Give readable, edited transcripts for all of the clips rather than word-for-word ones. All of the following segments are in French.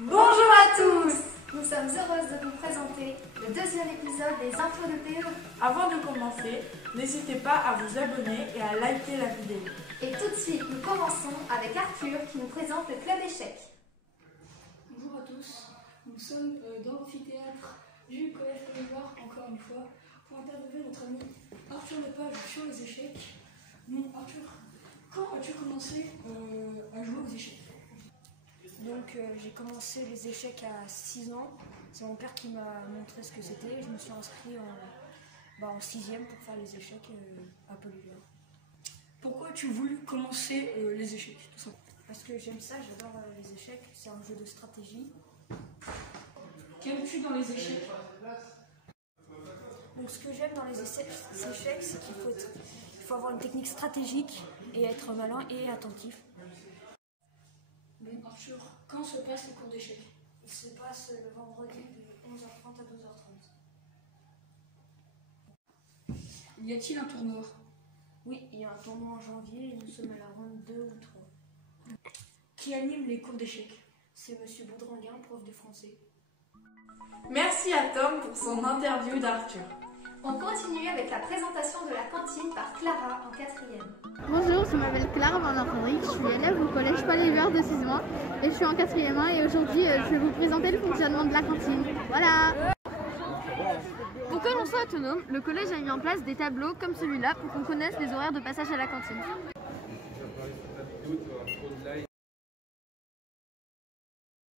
Bonjour à tous! Nous sommes heureuses de vous présenter le deuxième épisode des infos de PE. Avant de commencer, n'hésitez pas à vous abonner et à liker la vidéo. Et tout de suite, nous commençons avec Arthur qui nous présente le club échecs. Bonjour à tous, nous sommes dans l'amphithéâtre du Collège Paul-Éluard, encore une fois, pour interviewer notre ami Arthur Lepage sur les échecs. Bon, Arthur, quand as-tu commencé à jouer aux échecs? Donc j'ai commencé les échecs à 6 ans. C'est mon père qui m'a montré ce que c'était. Je me suis inscrit en 6e pour faire les échecs à Paul-Éluard. Pourquoi as-tu voulu commencer les échecs, tout ça? Parce que j'aime ça, j'adore les échecs. C'est un jeu de stratégie. Qu'aimes-tu dans les échecs? Donc ce que j'aime dans les échecs, c'est qu'il faut avoir une technique stratégique et être malin et attentif. Bon, Arthur, quand se passe le cours d'échecs? Il se passe le vendredi de 11h30 à 12h30. Y a-t-il un tournoi? Oui, il y a un tournoi en janvier et nous sommes à la ronde 2 ou 3. Qui anime les cours d'échecs? C'est Monsieur Boudranguin, prof de français. Merci à Tom pour son interview d'Arthur. On continue avec la présentation de la cantine par Clara en 4e. Bonjour, je m'appelle Clara Bernard-Frédéric, je suis élève au collège Paul-Éluard de 6 mois et je suis en 4e 1 et aujourd'hui je vais vous présenter le fonctionnement de la cantine. Voilà! Pour que l'on soit autonome, le collège a mis en place des tableaux comme celui-là pour qu'on connaisse les horaires de passage à la cantine.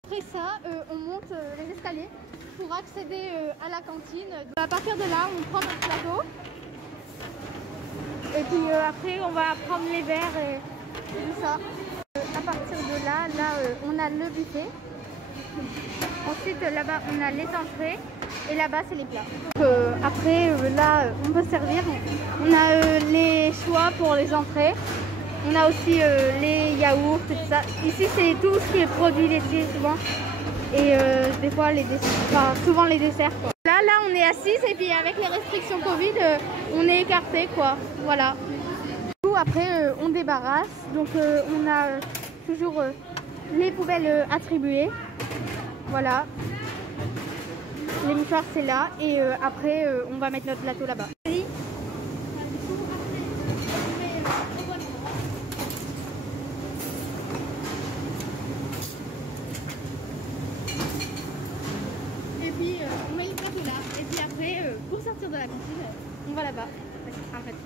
Après ça, on monte les escaliers pour accéder à la cantine. À partir de là, on prend notre plateau. Et puis après, on va prendre les verres et tout ça. À partir de là, on a le buffet. Ensuite, là-bas, on a les entrées. Et là-bas, c'est les plats. Après, là, on peut servir. On a les choix pour les entrées. On a aussi les yaourts et tout ça. Ici, c'est tout ce qui est produits laitiers souvent. Et des fois, souvent les desserts, quoi. Là, on est assis et puis avec les restrictions Covid, on est écarté, quoi. Voilà. Du coup, après, on débarrasse. Donc, on a toujours les poubelles attribuées. Voilà. Les mouchoirs, c'est là. Et après, on va mettre notre plateau là-bas. Et puis, on met le plateau là. Et puis après, pour sortir de la cantine, on va là-bas. En fait.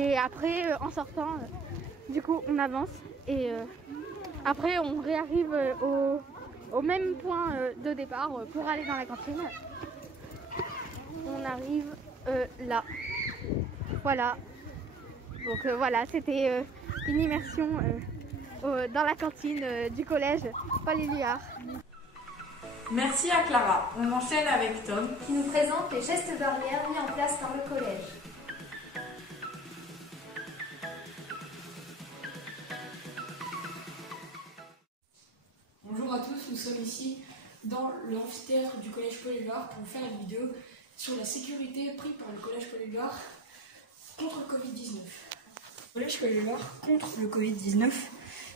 Et après, en sortant, du coup, on avance. Et après, on réarrive au même point de départ pour aller dans la cantine. On arrive là. Voilà. Donc voilà, c'était une immersion dans la cantine du collège Paul-Éluard. Merci à Clara. On enchaîne avec Tom. Qui nous présente les gestes barrières mis en place par le collège. Bonjour à tous, nous sommes ici dans l'amphithéâtre du Collège Paul-Éluard pour vous faire une vidéo sur la sécurité prise par le Collège Paul-Éluard contre le Covid-19. Collège Paul-Éluard contre le Covid-19,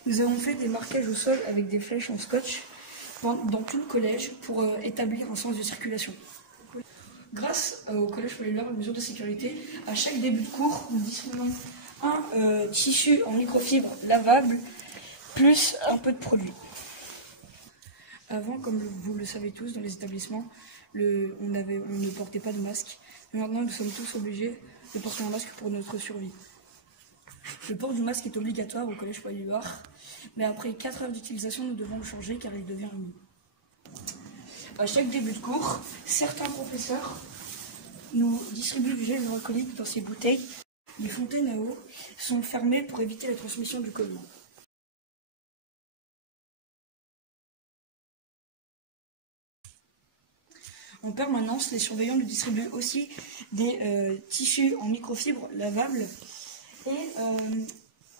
nous avons fait des marquages au sol avec des flèches en scotch dans tout le collège pour établir un sens de circulation. Grâce au Collège Paul-Éluard, une mesure de sécurité, à chaque début de cours, nous distribuons un tissu en microfibre lavable plus un peu de produit. Avant, comme vous le savez tous, dans les établissements, on ne portait pas de masque. Mais maintenant, nous sommes tous obligés de porter un masque pour notre survie. Le port du masque est obligatoire au Collège Paul-Éluard, mais après 4 heures d'utilisation, nous devons le changer car il devient humide. À chaque début de cours, certains professeurs nous distribuent du gel hydroalcoolique dans ces bouteilles. Les fontaines à eau sont fermées pour éviter la transmission du Covid. En permanence, les surveillants nous distribuent aussi des tissus en microfibre lavables. Et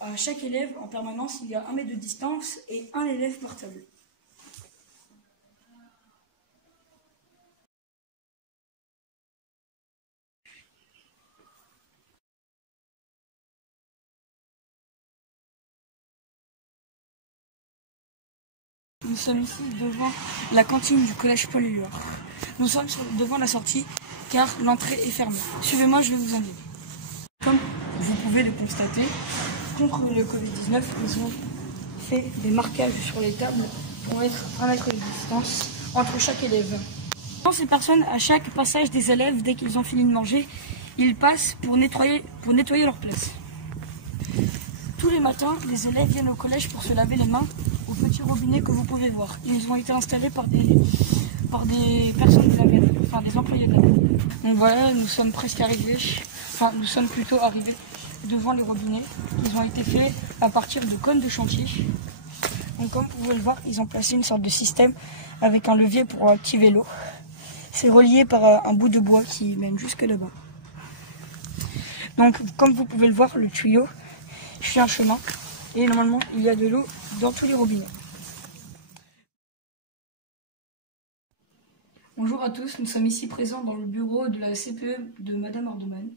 à chaque élève, en permanence, il y a 1 mètre de distance et un élève par table. nous sommes ici devant la cantine du collège Paul-Éluard. Nous sommes devant la sortie car l'entrée est fermée. Suivez-moi, je vais vous indiquer. Comme vous pouvez le constater, contre le Covid-19, ils ont fait des marquages sur les tables pour mettre 1 mètre de distance entre chaque élève. Quand ces personnes, à chaque passage des élèves, dès qu'ils ont fini de manger, ils passent pour nettoyer leur place. Tous les matins, les élèves viennent au collège pour se laver les mains au petit robinet que vous pouvez voir. Ils ont été installés par des personnes de la mairie, enfin des employés de la mairie. Donc voilà, nous sommes presque arrivés, enfin nous sommes plutôt arrivés devant les robinets. Ils ont été faits à partir de cônes de chantier. Donc comme vous pouvez le voir, ils ont placé une sorte de système avec un levier pour activer l'eau. C'est relié par un bout de bois qui mène jusque là-bas. Donc comme vous pouvez le voir, le tuyau suit un chemin et normalement il y a de l'eau dans tous les robinets. Bonjour à tous, nous sommes ici présents dans le bureau de la CPE de Madame Ardeman.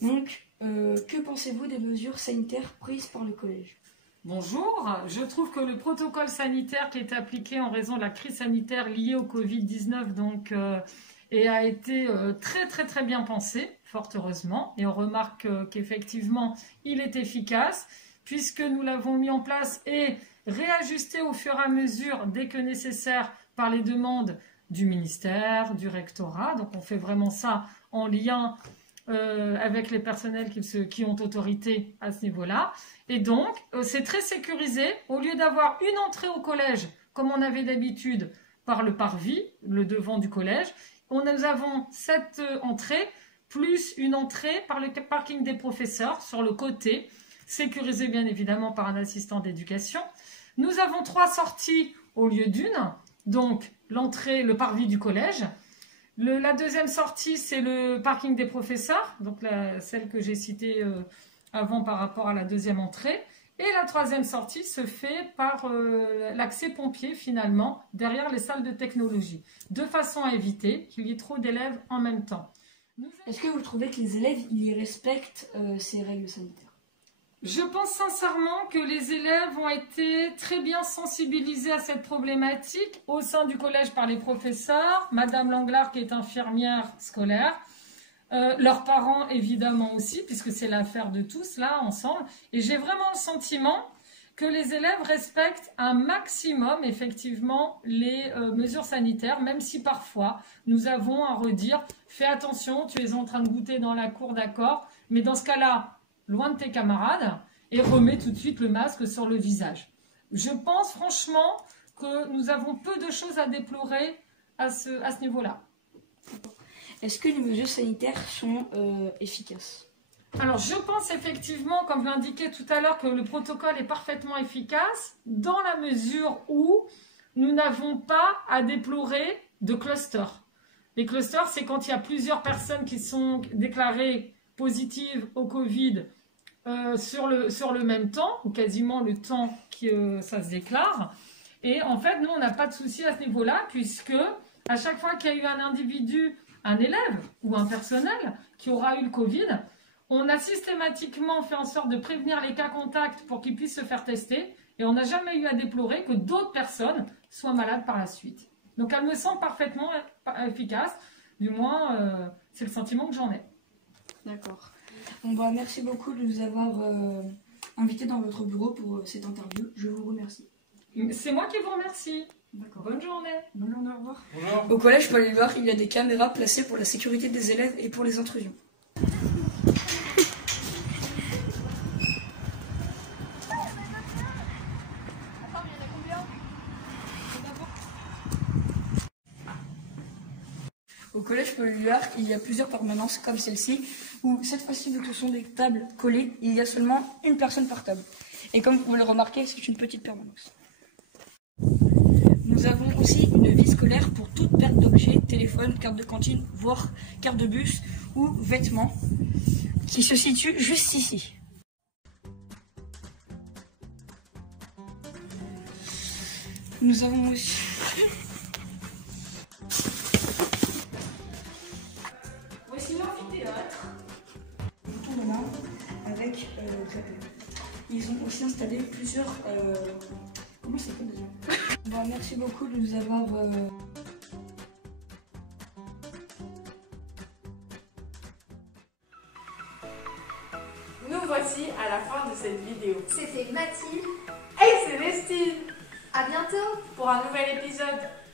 Donc, que pensez-vous des mesures sanitaires prises par le collège ? Bonjour, je trouve que le protocole sanitaire qui est appliqué en raison de la crise sanitaire liée au Covid-19 a été très bien pensé, fort heureusement, et on remarque qu'effectivement il est efficace puisque nous l'avons mis en place et réajusté au fur et à mesure dès que nécessaire par les demandes du ministère, du rectorat. Donc on fait vraiment ça en lien avec les personnels qui ont autorité à ce niveau-là. Et donc, c'est très sécurisé. Au lieu d'avoir une entrée au collège, comme on avait d'habitude par le parvis, le devant du collège, nous avons cette entrée, plus une entrée par le parking des professeurs sur le côté, sécurisé bien évidemment par un assistant d'éducation. Nous avons 3 sorties au lieu d'une, donc l'entrée, le parvis du collège. La deuxième sortie, c'est le parking des professeurs, donc celle que j'ai citée avant par rapport à la deuxième entrée. Et la troisième sortie se fait par l'accès pompier finalement derrière les salles de technologie, de façon à éviter qu'il y ait trop d'élèves en même temps. Est-ce que vous trouvez que les élèves y respectent ces règles sanitaires ? Je pense sincèrement que les élèves ont été très bien sensibilisés à cette problématique au sein du collège par les professeurs, Madame Langlard qui est infirmière scolaire, leurs parents évidemment aussi, puisque c'est l'affaire de tous là ensemble. Et j'ai vraiment le sentiment que les élèves respectent un maximum effectivement les mesures sanitaires, même si parfois nous avons à redire « fais attention, tu es en train de goûter dans la cour, d'accord, mais dans ce cas-là, loin de tes camarades, et remets tout de suite le masque sur le visage. » Je pense franchement que nous avons peu de choses à déplorer à ce niveau-là. Est-ce que les mesures sanitaires sont efficaces ? Alors je pense effectivement, comme je l'indiquais tout à l'heure, que le protocole est parfaitement efficace dans la mesure où nous n'avons pas à déplorer de clusters. Les clusters, c'est quand il y a plusieurs personnes qui sont déclarées positives au Covid sur le même temps, ou quasiment le temps que ça se déclare. Et en fait, nous, on n'a pas de souci à ce niveau-là, puisque à chaque fois qu'il y a eu un individu, un élève ou un personnel qui aura eu le Covid, on a systématiquement fait en sorte de prévenir les cas contacts pour qu'ils puissent se faire tester. Et on n'a jamais eu à déplorer que d'autres personnes soient malades par la suite. Donc, elle me semble parfaitement efficace. Du moins, c'est le sentiment que j'en ai. D'accord. Bon, bah, merci beaucoup de nous avoir invités dans votre bureau pour cette interview. Je vous remercie. C'est moi qui vous remercie. Bonne journée. Bonne journée, au revoir. Bonjour. Au collège Paul-Éluard, il y a des caméras placées pour la sécurité des élèves et pour les intrusions. Au collège Paul-Éluard, il y a plusieurs permanences comme celle-ci, où cette fois-ci, vu que ce sont des tables collées, il y a seulement une personne par table. Et comme vous pouvez le remarquer, c'est une petite permanence. Nous avons aussi une vie scolaire pour toute perte d'objets, téléphone, carte de cantine, voire carte de bus ou vêtements, qui se situe juste ici. Nous avons aussi... Voici l'amphithéâtre. Avec ils ont aussi installé plusieurs... comment ça s'appelle déjà ? merci beaucoup de nous avoir... Nous voici à la fin de cette vidéo. C'était Mathilde. Et Célestine À bientôt pour un nouvel épisode.